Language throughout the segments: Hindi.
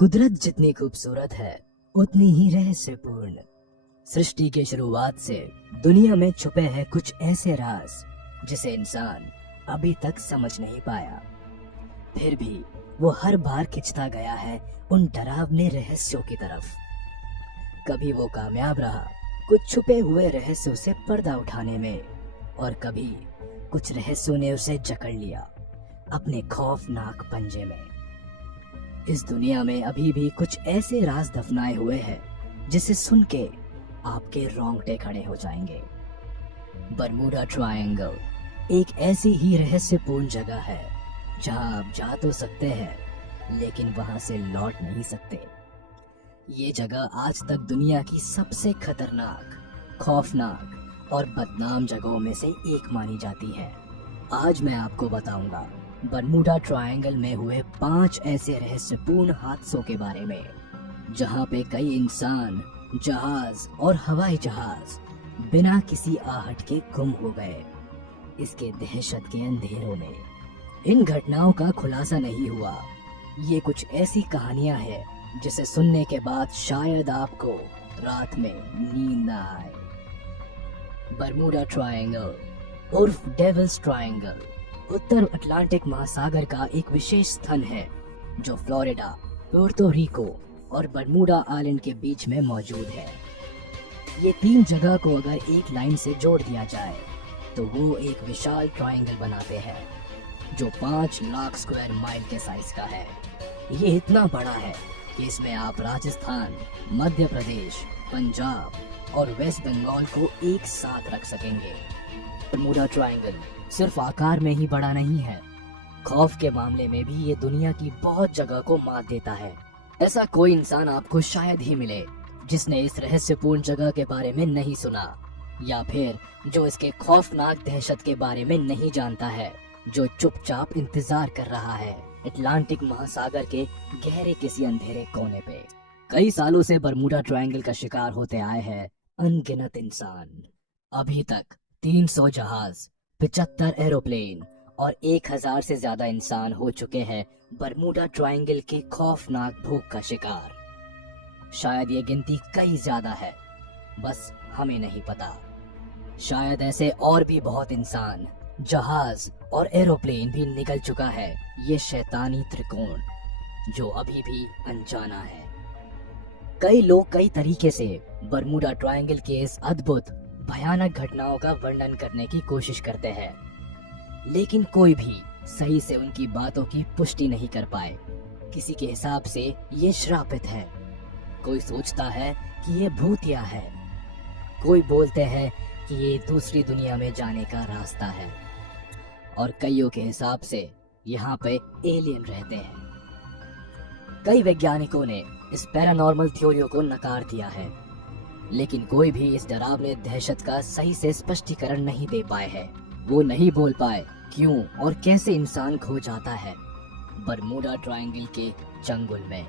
कुदरत जितनी खूबसूरत है उतनी ही रहस्यपूर्ण। सृष्टि के शुरुआत से दुनिया में छुपे हैं कुछ ऐसे राज जिसे इंसान अभी तक समझ नहीं पाया। फिर भी वो हर बार खिंचता गया है उन डरावने रहस्यों की तरफ। कभी वो कामयाब रहा कुछ छुपे हुए रहस्यों से पर्दा उठाने में, और कभी कुछ रहस्यों ने उसे जकड़ लिया अपने खौफनाक पंजे में। इस दुनिया में अभी भी कुछ ऐसे राज दफनाए हुए हैं जिसे सुन के आपके रोंगटे खड़े हो जाएंगे। बरमूडा ट्रायंगल एक ऐसी ही रहस्यपूर्ण जगह है जहां आप जा तो सकते हैं लेकिन वहां से लौट नहीं सकते। ये जगह आज तक दुनिया की सबसे खतरनाक, खौफनाक और बदनाम जगहों में से एक मानी जाती है। आज मैं आपको बताऊंगा बरमूडा ट्रायंगल में हुए 5 ऐसे रहस्यपूर्ण हादसों के बारे में जहां पे कई इंसान, जहाज और हवाई जहाज बिना किसी आहट के गुम हो गए। इसके दहशत के अंधेरों में इन घटनाओं का खुलासा नहीं हुआ। ये कुछ ऐसी कहानियां हैं जिसे सुनने के बाद शायद आपको रात में नींद न आए। बरमूडा ट्रायंगल उर्फ डेविल्स ट्रायंगल उत्तर अटलांटिक महासागर का एक विशेष स्थल है जो फ्लोरिडा, पुर्तो रिको और बरमूडा आइलैंड के बीच में मौजूद है। ये 3 जगह को अगर एक लाइन से जोड़ दिया जाए तो वो एक विशाल ट्रायंगल बनाते हैं जो 5 लाख स्क्वायर माइल के साइज का है। ये इतना बड़ा है कि इसमें आप राजस्थान, मध्य प्रदेश, पंजाब और वेस्ट बंगाल को एक साथ रख सकेंगे। बरमूडा ट्रायंगल सिर्फ आकार में ही बड़ा नहीं है, खौफ के मामले में भी ये दुनिया की बहुत जगह को मात देता है। ऐसा कोई इंसान आपको शायद ही मिले जिसने इस रहस्यपूर्ण जगह के बारे में नहीं सुना, या फिर जो इसके खौफनाक दहशत के बारे में नहीं जानता है, जो चुपचाप इंतजार कर रहा है अटलांटिक महासागर के गहरे किसी अंधेरे कोने पे। कई सालों से बरमूडा ट्रायंगल का शिकार होते आए हैं अनगिनत इंसान। अभी तक 300 जहाज, 75 एरोप्लेन और 1000 से ज्यादा इंसान हो चुके हैं बरमूडा ट्रायंगल के खौफनाक भूख का शिकार। शायद ये गिनती कई ज्यादा है, बस हमें नहीं पता। शायद ऐसे और भी बहुत इंसान, जहाज और एरोप्लेन भी निकल चुका है ये शैतानी त्रिकोण जो अभी भी अनजाना है। कई लोग कई तरीके से बरमूडा ट्रायंगल के इस अद्भुत, भयानक घटनाओं का वर्णन करने की कोशिश करते हैं, लेकिन कोई भी सही से उनकी बातों की पुष्टि नहीं कर पाए। किसी के हिसाब से ये श्रापित है, कोई सोचता है कि ये भूतिया है, कोई बोलते हैं कि ये दूसरी दुनिया में जाने का रास्ता है, और कईयों के हिसाब से यहाँ पे एलियन रहते हैं। कई वैज्ञानिकों ने इस पैरानॉर्मल थ्योरियों को नकार दिया है, लेकिन कोई भी इस डरावने दहशत का सही से स्पष्टीकरण नहीं दे पाए हैं। वो नहीं बोल पाए क्यों और कैसे इंसान खो जाता है बरमूडा ट्रायंगल के चंगुल में।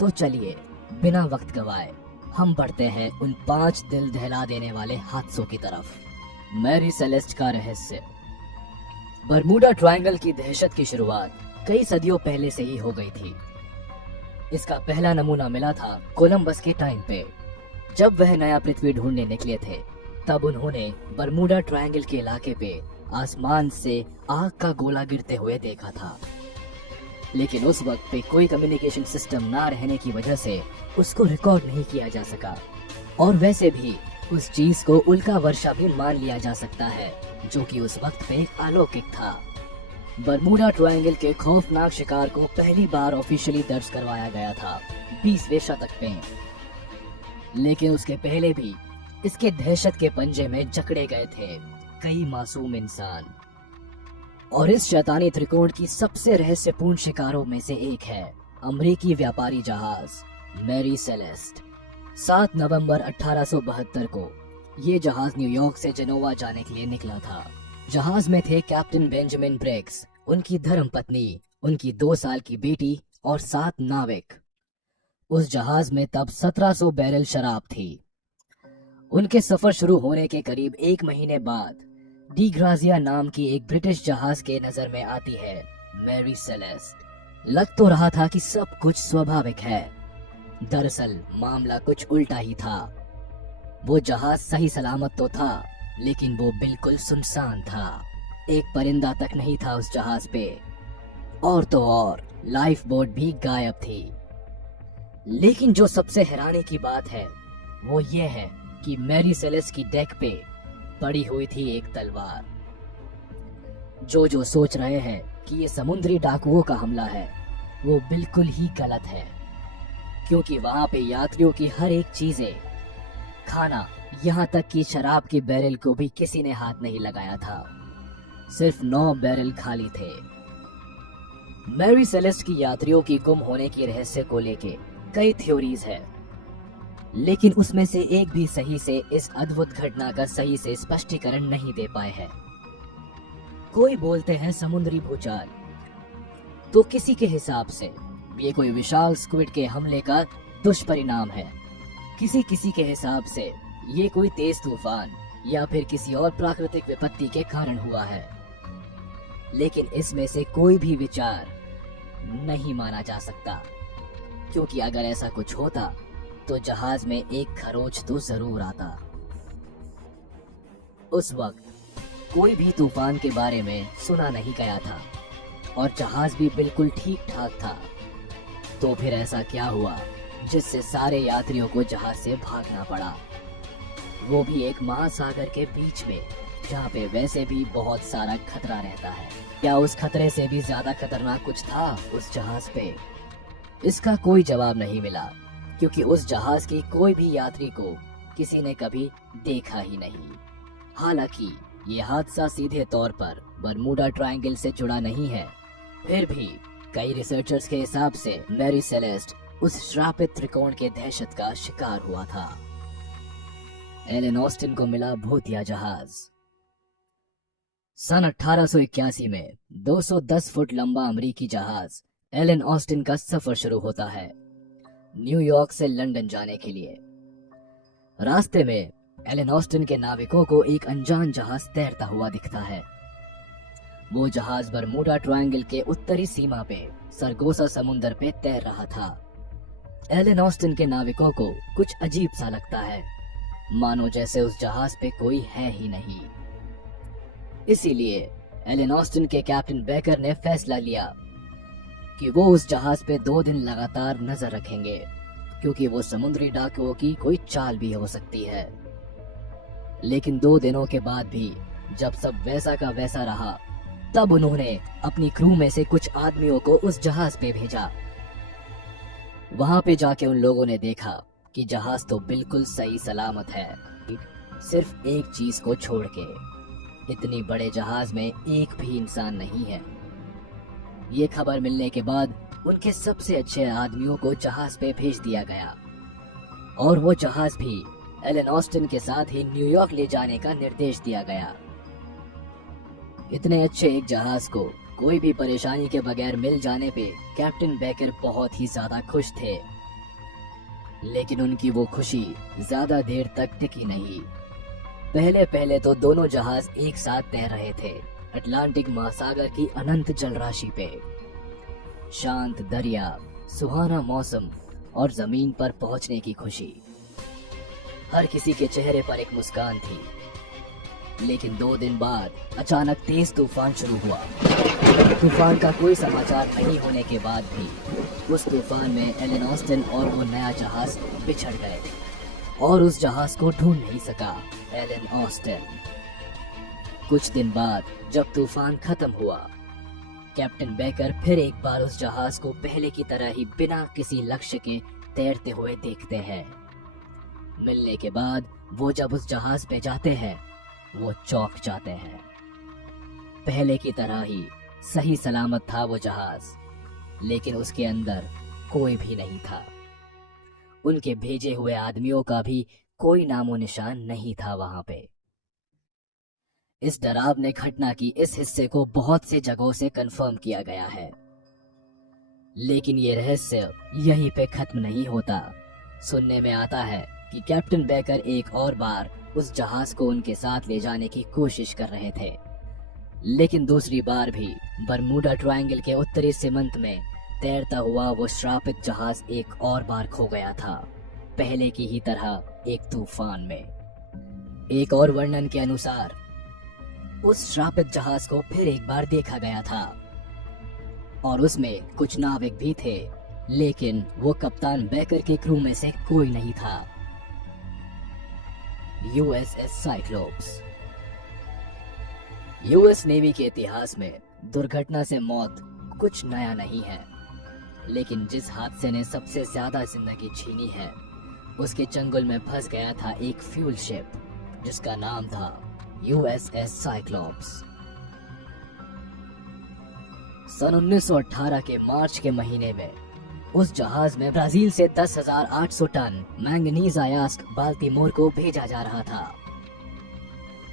तो चलिए बिना वक्त गवाए हम बढ़ते हैं उन 5 दिल दहला देने वाले हादसों की तरफ। मैरी सेलेस्ट का रहस्य। बरमूडा ट्रायंगल की दहशत की शुरुआत कई सदियों पहले से ही हो गई थी। इसका पहला नमूना मिला था कोलंबस के टाइम पे। जब वह नया पृथ्वी ढूंढने निकले थे तब उन्होंने बरमूडा ट्रायंगल के इलाके पे आसमान से आग का गोला गिरते हुए देखा था, लेकिन उस वक्त पे कोई कम्युनिकेशन सिस्टम ना रहने की वजह से उसको रिकॉर्ड नहीं किया जा सका। और वैसे भी उस चीज को उल्का वर्षा भी मान लिया जा सकता है जो कि उस वक्त पे अलौकिक था। बरमूडा ट्रायंगल के खौफनाक शिकार को पहली बार ऑफिशियली दर्ज करवाया गया था 20वें शतक में, लेकिन उसके पहले भी इसके दहशत के पंजे में जकड़े गए थे कई मासूम इंसान। और इस शैतानी त्रिकोण की सबसे रहस्यपूर्ण शिकारों में से एक है अमेरिकी व्यापारी जहाज मैरी सेलेस्ट। 7 नवंबर 1872 को ये जहाज न्यूयॉर्क से जेनोवा जाने के लिए निकला था। जहाज में थे कैप्टन बेंजामिन ब्रिग्स, उनकी धर्मपत्नी, उनकी 2 साल की बेटी और 7 नाविक। उस जहाज में तब 1700 बैरल शराब थी। उनके सफर शुरू होने के करीब 1 महीने बाद डी ग्राजिया नाम की एक ब्रिटिश जहाज के नजर में आती है मैरी सेलेस्ट। लग तो रहा था कि सब कुछ स्वाभाविक है। दरअसल मामला कुछ उल्टा ही था। वो जहाज सही सलामत तो था, लेकिन वो बिल्कुल सुनसान था। एक परिंदा तक नहीं था उस जहाज पे। और तो और लाइफ बोट भी गायब थी। लेकिन जो सबसे हैरानी की बात है वो ये है कि मैरी सेलेस की डेक पे पड़ी हुई थी एक तलवार। जो सोच रहे हैं कि ये समुद्री डाकुओं का हमला है, वो बिल्कुल ही गलत है। क्योंकि वहां पे यात्रियों की हर एक चीजें, खाना, यहाँ तक कि शराब के बैरल को भी किसी ने हाथ नहीं लगाया था। सिर्फ 9 बैरल खाली थे। मैरी सेलेस्ट की यात्रियों की गुम होने के रहस्य को लेके कई थ्योरीज है, लेकिन उसमें से एक भी सही से इस अद्भुत घटना का सही से स्पष्टीकरण नहीं दे पाए हैं। कोई बोलते हैं समुद्री भूचाल, तो किसी के हिसाब से ये कोई विशाल स्क्विड के हमले का दुष्परिणाम है। किसी के हिसाब से ये कोई तेज तूफान या फिर किसी और प्राकृतिक विपत्ति के कारण हुआ है। लेकिन इसमें से कोई भी विचार नहीं माना जा सकता, क्योंकि अगर ऐसा कुछ होता तो जहाज में एक खरोच तो जरूर आता। उस वक्त कोई भी तूफान के बारे में सुना नहीं गया था और जहाज भी बिल्कुल ठीक ठाक था। तो फिर ऐसा क्या हुआ जिससे सारे यात्रियों को जहाज से भागना पड़ा, वो भी एक महासागर के बीच में, जहाँ पे वैसे भी बहुत सारा खतरा रहता है। क्या उस खतरे से भी ज्यादा खतरनाक कुछ था उस जहाज पे? इसका कोई जवाब नहीं मिला, क्योंकि उस जहाज की कोई भी यात्री को किसी ने कभी देखा ही नहीं। हालांकि ये हादसा सीधे तौर पर बरमूडा ट्रायंगल से जुड़ा नहीं है, फिर भी कई रिसर्चर्स के हिसाब से मैरी सेलेस्ट उस श्रापित त्रिकोण के दहशत का शिकार हुआ था। एलन ऑस्टिन को मिला भूतिया जहाज। सन 1881 में 210 फुट लंबा अमेरिकी जहाज एलन ऑस्टिन का सफर शुरू होता है न्यूयॉर्क से लंदन जाने के लिए। रास्ते में एलन ऑस्टिन के नाविकों को एक अनजान जहाज तैरता हुआ दिखता है। वो जहाज बरमूडा ट्रायंगल के उत्तरी सीमा पे सरगोसा समुंदर पे तैर रहा था। एलन ऑस्टिन के नाविकों को कुछ अजीब सा लगता है, मानो जैसे उस जहाज पे कोई है ही नहीं। इसीलिए एलन ऑस्टिन के कैप्टन बेकर ने फैसला लिया कि वो उस जहाज पे 2 दिन लगातार नजर रखेंगे, क्योंकि वो समुद्री डाकुओं की कोई चाल भी हो सकती है। लेकिन 2 दिनों के बाद भी जब सब वैसा का वैसा रहा, तब उन्होंने अपनी क्रू में से कुछ आदमियों को उस जहाज पे भेजा। वहां पे जाके उन लोगों ने देखा कि जहाज तो बिल्कुल सही सलामत है, सिर्फ एक चीज को छोड़ के। इतनी बड़े जहाज में एक भी इंसान नहीं है। ये खबर मिलने के बाद उनके सबसे अच्छे आदमियों को जहाज पे भेज दिया गया और वो जहाज भी एलन ऑस्टिन के साथ ही न्यूयॉर्क ले जाने का निर्देश दिया गया। इतने अच्छे एक जहाज को कोई भी परेशानी के बगैर मिल जाने पे कैप्टन बेकर बहुत ही ज्यादा खुश थे। लेकिन उनकी वो खुशी ज्यादा देर तक टिकी नहीं। पहले तो दोनों जहाज एक साथ तैर रहे थे अटलांटिक महासागर की अनंत जलराशि पे। शांत दरिया, सुहाना मौसम और जमीन पर पहुंचने की खुशी। हर किसी के चेहरे पर एक मुस्कान थी। लेकिन 2 दिन बाद अचानक तेज तूफान शुरू हुआ। तूफान का कोई समाचार नहीं होने के बाद भी उस तूफान में एलन ऑस्टिन और वो नया जहाज बिछड़ गए और उस जहाज को ढूंढ नहीं सका एलन ऑस्टिन। कुछ दिन बाद जब तूफान खत्म हुआ, कैप्टन बेकर फिर एक बार उस जहाज को पहले की तरह ही बिना किसी लक्ष्य के तैरते हुए देखते हैं। मिलने के बाद वो जब उस जहाज पे जाते हैं, वो चौंक जाते हैं। पहले की तरह ही सही सलामत था वो जहाज, लेकिन उसके अंदर कोई भी नहीं था। उनके भेजे हुए आदमियों का भी कोई नामो निशान नहीं था वहां पे। इस डरावने घटना की इस हिस्से को बहुत से जगहों से कंफर्म किया गया है, लेकिन ये रहस्य यहीं पे खत्म नहीं होता। सुनने में आता है कि कैप्टन बेकर एक और बार उस जहाज को उनके साथ ले जाने की कोशिश कर रहे थे, लेकिन दूसरी बार भी बरमूडा ट्रायंगल के उत्तरी सीमांत में तैरता हुआ वो श्रापित जहाज एक और बार खो गया था, पहले की ही तरह एक तूफान में। एक और वर्णन के अनुसार उस श्रापित जहाज को फिर एक बार देखा गया था और उसमें कुछ नाविक भी थे, लेकिन वो कप्तान बेकर के क्रू में से कोई नहीं था। USS cyclops. यूएस नेवी के इतिहास में दुर्घटना से मौत कुछ नया नहीं है, लेकिन जिस हादसे ने सबसे ज्यादा जिंदगी छीनी है, उसके चंगुल में फंस गया था एक फ्यूल शिप जिसका नाम था यूएसएस साइक्लोप्स। सन 1918 के मार्च के महीने में उस जहाज में ब्राजील से 10,800 टन मैंगनीज अयस्क बाल्टीमोर को भेजा जा रहा था।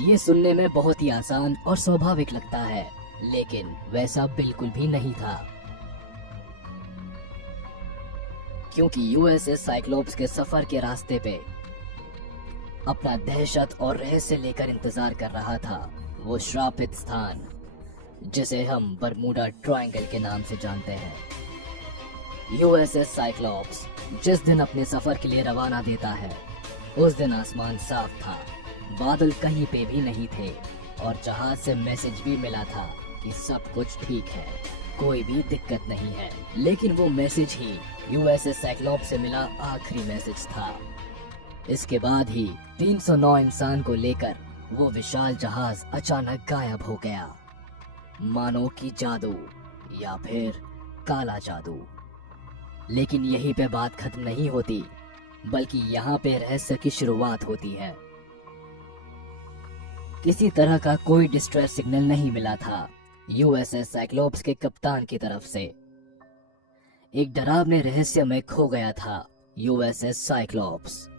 ये सुनने में बहुत ही आसान और स्वाभाविक लगता है, लेकिन वैसा बिल्कुल भी नहीं था, क्योंकि यूएसएस साइक्लोप्स के सफर के रास्ते पे अपना दहशत और रहस्य लेकर इंतजार कर रहा था वो श्रापित स्थान जिसे हम बरमूडा ट्रायंगल के नाम से जानते हैं। यूएसएस साइक्लोप्स जिस दिन अपने सफर के लिए रवाना देता है, उस दिन आसमान साफ था, बादल कहीं पे भी नहीं थे और जहाज से मैसेज भी मिला था कि सब कुछ ठीक है, कोई भी दिक्कत नहीं है। लेकिन वो मैसेज ही यूएसएस साइक्लोप्स से मिला आखिरी मैसेज था। इसके बाद ही 309 इंसान को लेकर वो विशाल जहाज अचानक गायब हो गया, मानो कि जादू या फिर काला जादू। लेकिन यहीं पे बात खत्म नहीं होती, बल्कि यहाँ पे रहस्य की शुरुआत होती है। किसी तरह का कोई डिस्ट्रेस सिग्नल नहीं मिला था यूएसएस साइक्लोप्स के कप्तान की तरफ से। एक डरावने रहस्य में खो गया था यूएसएस साइक्लोप्स।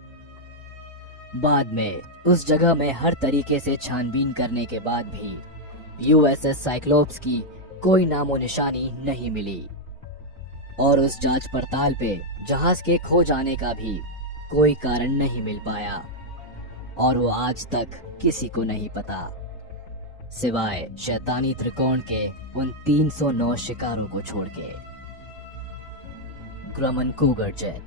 बाद में उस जगह में हर तरीके से छानबीन करने के बाद भी यूएसएस साइक्लोप्स की कोई नामो निशानी नहीं मिली और उस जांच पड़ताल पे जहाज के खो जाने का भी कोई कारण नहीं मिल पाया और वो आज तक किसी को नहीं पता, सिवाय शैतानी त्रिकोण के उन 309 शिकारों को छोड़ के। ग्रमन कूगर जेट।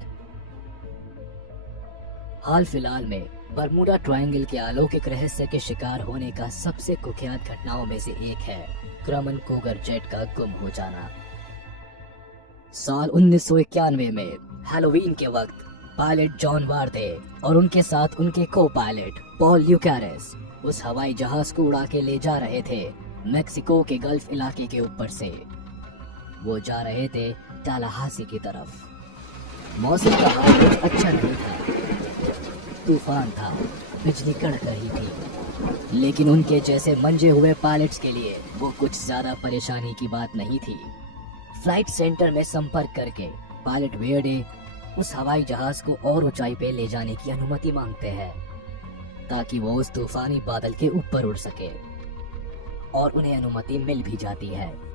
हाल फिलहाल में बरमूडा ट्रायंगल के अलौकिक रहस्य के शिकार होने का सबसे कुख्यात घटनाओं में से एक है ग्रमन कूगर जेट का गुम हो जाना। साल 1991 में हैलोवीन के वक्त पायलट जॉन वार्दे और उनके साथ उनके को पायलट पॉल ल्यूकारेस उस हवाई जहाज को उड़ा के ले जा रहे थे मेक्सिको के गल्फ इलाके के ऊपर से। वो जा रहे थे टालाहासी की तरफ। मौसम का हाल कुछ अच्छा नहीं था, तूफान था, बिजली कड़क रही थी, लेकिन उनके जैसे मंजे हुए पायलट्स के लिए वो कुछ ज्यादा परेशानी की बात नहीं थी। फ्लाइट सेंटर में संपर्क करके पायलट वेयरडे उस हवाई जहाज को और ऊंचाई पे ले जाने की अनुमति मांगते हैं ताकि वो उस तूफानी बादल के ऊपर उड़ सके, और उन्हें अनुमति मिल भी जाती है।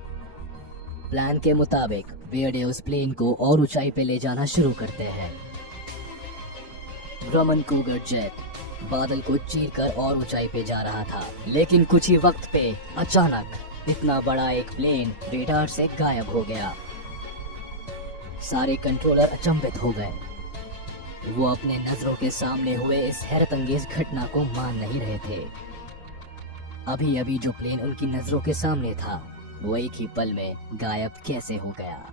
प्लान के मुताबिक वेयरडे उस प्लेन को और ऊंचाई पे ले जाना शुरू करते हैं। ग्रमन कूगर जेट बादल को चीरकर और ऊंचाई पे जा रहा था, लेकिन कुछ ही वक्त पे अचानक इतना बड़ा एक प्लेन रेडार से गायब हो गया। सारे कंट्रोलर अचंभित हो गए। वो अपने नजरों के सामने हुए इस हैरतअंगेज घटना को मान नहीं रहे थे। अभी अभी जो प्लेन उनकी नजरों के सामने था, वो एक ही पल में गायब कैसे हो गया।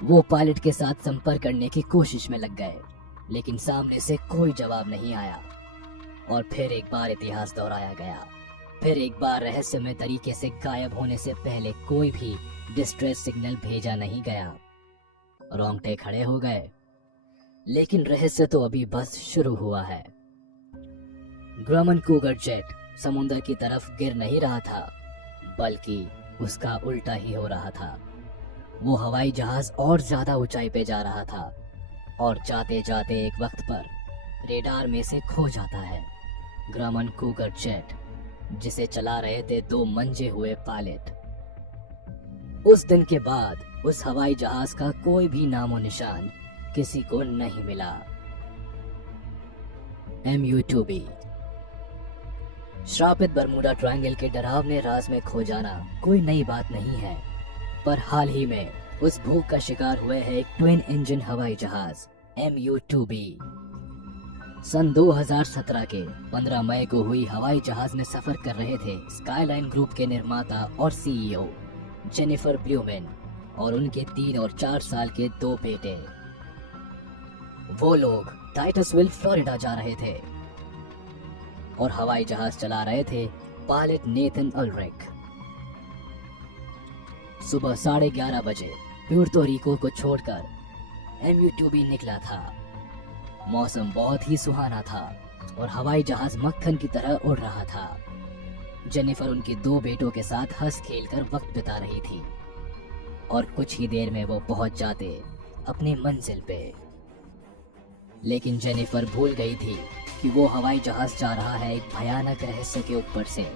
वो पायलट के साथ संपर्क करने की कोशिश में लग गए, लेकिन सामने से कोई जवाब नहीं आया। और फिर एक बार इतिहास दोहराया गया। फिर एक बार रहस्यमय तरीके से गायब होने से पहले कोई भी डिस्ट्रेस सिग्नल भेजा नहीं गया। रोंगटे खड़े हो गए, लेकिन रहस्य तो अभी बस शुरू हुआ है। ग्रमन कूगर जेट समुद्र की तरफ गिर नहीं रहा था, बल्कि उसका उल्टा ही हो रहा था। वो हवाई जहाज और ज्यादा ऊंचाई पे जा रहा था और जाते जाते एक वक्त पर रेडार में से खो जाता है। ग्रमन कूगर जेट जिसे चला रहे थे दो मंजे हुए पायलट। उस दिन के बाद उस हवाई जहाज का कोई भी नामो निशान किसी को नहीं मिला। MU2B। श्रापित बरमूडा ट्रायंगल के डरावने राज में खो जाना कोई नई बात नहीं है, पर हाल ही में उस भूख का शिकार हुए है एक ट्विन इंजन हवाई जहाज MU-2B। सन 2017 के 15 मई को हुई हवाई जहाज में सफर कर रहे थे स्काईलाइन ग्रुप के निर्माता और CEO जेनिफर ब्लूमेन और उनके 3 और 4 साल के 2 बेटे। वो लोग टाइटसविल फ्लोरिडा जा रहे थे और हवाई जहाज चला रहे थे पायलट नेथन अल्रिक। सुबह 11:30 बजे प्यूर्तो रिको को छोड़कर MU-2B निकला था। मौसम बहुत ही सुहाना था और हवाई जहाज मक्खन की तरह उड़ रहा था। जेनिफर उनके 2 बेटों के साथ हंस खेल कर वक्त बिता रही थी और कुछ ही देर में वो पहुंच जाते अपनी मंजिल पे। लेकिन जेनिफर भूल गई थी कि वो हवाई जहाज जा रहा है एक भयानक रहस्य के ऊपर से।